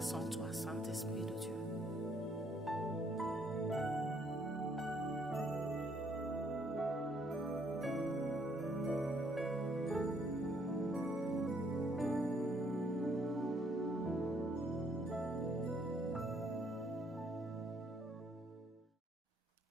sans toi, Saint-Esprit de Dieu.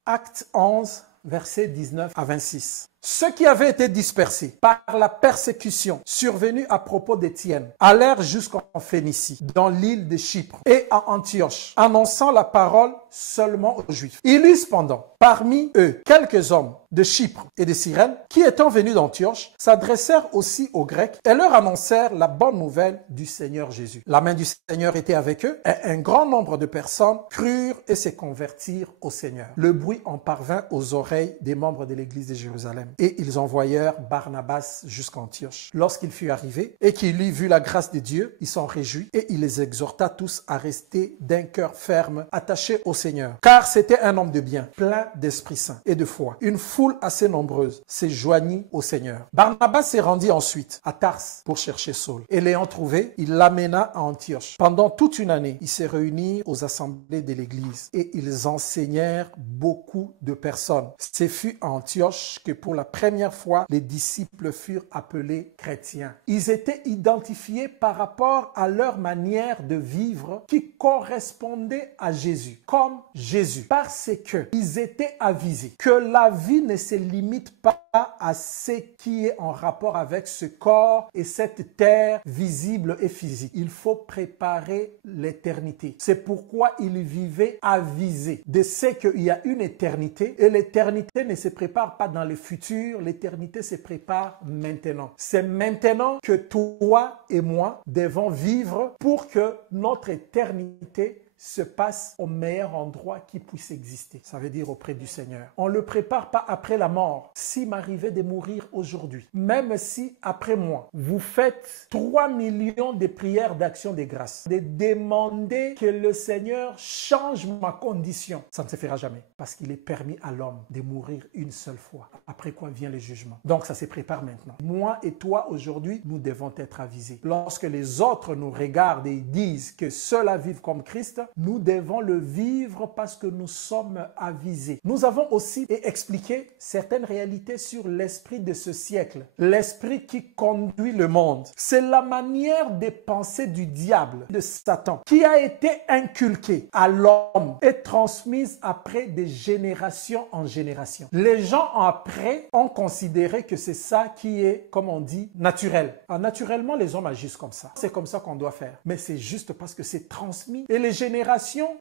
Acte 11, versets 19 à 26. Ceux qui avaient été dispersés par la persécution survenue à propos d'Étienne allèrent jusqu'en Phénicie, dans l'île de Chypre et à Antioche, annonçant la parole seulement aux Juifs. Il y eut cependant parmi eux quelques hommes de Chypre et de Cyrène qui, étant venus d'Antioche, s'adressèrent aussi aux Grecs et leur annoncèrent la bonne nouvelle du Seigneur Jésus. La main du Seigneur était avec eux et un grand nombre de personnes crurent et se convertirent au Seigneur. Le bruit en parvint aux oreilles des membres de l'église de Jérusalem. Et ils envoyèrent Barnabas jusqu'à Antioche. Lorsqu'il fut arrivé et qu'il eut vu la grâce de Dieu, il s'en réjouit et il les exhorta tous à rester d'un cœur ferme, attachés au Seigneur. Car c'était un homme de bien, plein d'Esprit Saint et de foi. Une foule assez nombreuse se joignit au Seigneur. Barnabas se rendit ensuite à Tars pour chercher Saul. Et l'ayant trouvé, il l'amena à Antioche. Pendant toute une année, ils se réunirent aux assemblées de l'église et ils enseignèrent beaucoup de personnes. Ce fut à Antioche que pour la première fois, les disciples furent appelés chrétiens. Ils étaient identifiés par rapport à leur manière de vivre qui correspondait à Jésus, comme Jésus, parce qu'ils étaient avisés que la vie ne se limite pas à ce qui est en rapport avec ce corps et cette terre visible et physique. Il faut préparer l'éternité. C'est pourquoi ils vivaient avisés de ce qu'il y a une éternité et l'éternité ne se prépare pas dans le futur, l'éternité se prépare maintenant. C'est maintenant que toi et moi devons vivre pour que notre éternité se passe au meilleur endroit qui puisse exister. Ça veut dire auprès du Seigneur. On ne le prépare pas après la mort. S'il m'arrivait de mourir aujourd'hui, même si après moi, vous faites 3 millions de prières d'action de grâce, de demander que le Seigneur change ma condition, ça ne se fera jamais. Parce qu'il est permis à l'homme de mourir une seule fois. Après quoi vient le jugement. Donc ça se prépare maintenant. Moi et toi aujourd'hui, nous devons être avisés. Lorsque les autres nous regardent et disent que ceux-là vivent comme Christ, nous devons le vivre parce que nous sommes avisés. Nous avons aussi expliqué certaines réalités sur l'esprit de ce siècle, l'esprit qui conduit le monde. C'est la manière de penser du diable, de Satan, qui a été inculquée à l'homme et transmise après de génération en génération. Les gens après ont considéré que c'est ça qui est, comme on dit, naturel. Alors, naturellement, les hommes agissent comme ça. C'est comme ça qu'on doit faire. Mais c'est juste parce que c'est transmis. Et les générations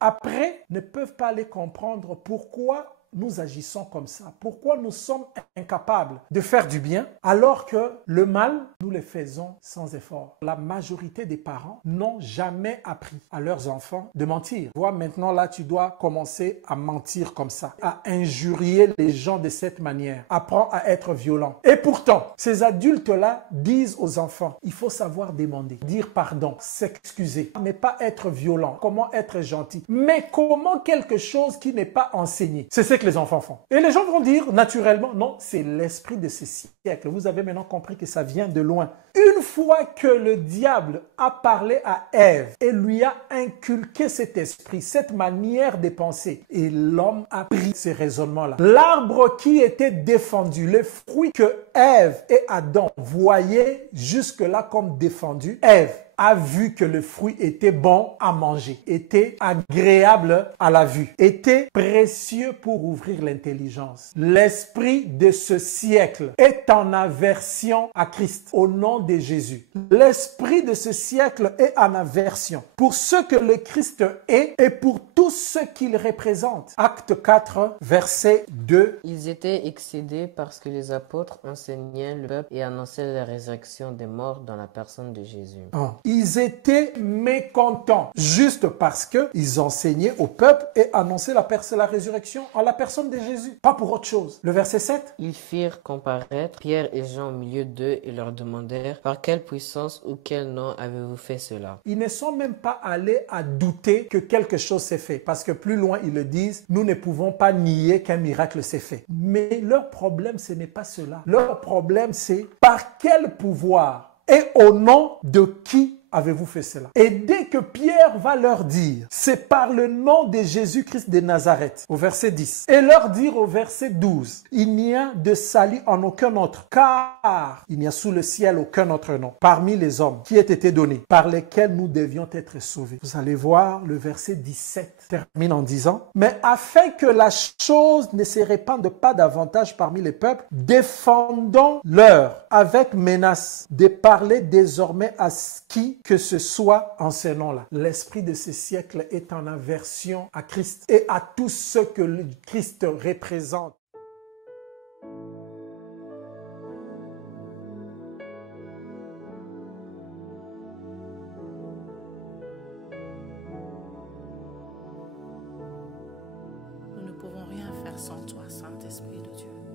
après ne peuvent pas les comprendre pourquoi nous agissons comme ça. Pourquoi nous sommes incapables de faire du bien alors que le mal, nous le faisons sans effort. La majorité des parents n'ont jamais appris à leurs enfants de mentir. Tu vois, maintenant là, tu dois commencer à mentir comme ça, à injurier les gens de cette manière. Apprends à être violent. Et pourtant, ces adultes-là disent aux enfants, il faut savoir demander, dire pardon, s'excuser, mais pas être violent. Comment être gentil? Mais comment quelque chose qui n'est pas enseigné? C'est ce que les enfants font. Et les gens vont dire naturellement, non, c'est l'esprit de ce siècle. Vous avez maintenant compris que ça vient de loin. Une fois que le diable a parlé à Ève et lui a inculqué cet esprit, cette manière de penser, et l'homme a pris ces raisonnements-là. L'arbre qui était défendu, le fruit que Ève et Adam voyaient jusque-là comme défendu, Ève a vu que le fruit était bon à manger, était agréable à la vue, était précieux pour ouvrir l'intelligence. L'esprit de ce siècle est en aversion à Christ au nom de Jésus. L'esprit de ce siècle est en aversion pour ce que le Christ est et pour tout ce qu'il représente. Acte 4, verset 2. Ils étaient excédés parce que les apôtres enseignaient le peuple et annonçaient la résurrection des morts dans la personne de Jésus. Ils étaient mécontents juste parce qu'ils enseignaient au peuple et annonçaient la résurrection en la personne de Jésus. Pas pour autre chose. Le verset 7. Ils firent comparaître Pierre et Jean au milieu d'eux et leur demandèrent par quelle puissance ou quel nom avez-vous fait cela? Ils ne sont même pas allés à douter que quelque chose s'est fait. Parce que plus loin, ils le disent, nous ne pouvons pas nier qu'un miracle s'est fait. Mais leur problème, ce n'est pas cela. Leur problème, c'est par quel pouvoir et au nom de qui avez-vous fait cela? Et dès que Pierre va leur dire, c'est par le nom de Jésus-Christ de Nazareth, au verset 10, et leur dire au verset 12, il n'y a de salut en aucun autre, car il n'y a sous le ciel aucun autre nom parmi les hommes qui ait été donné, par lesquels nous devions être sauvés. Vous allez voir, le verset 17 termine en disant, mais afin que la chose ne se répande pas davantage parmi les peuples, défendons-leur avec menace de parler désormais à qui que ce soit en ces noms-là. L'esprit de ce siècle est en aversion à Christ et à tout ce que le Christ représente. Nous ne pouvons rien faire sans toi, Saint-Esprit de Dieu.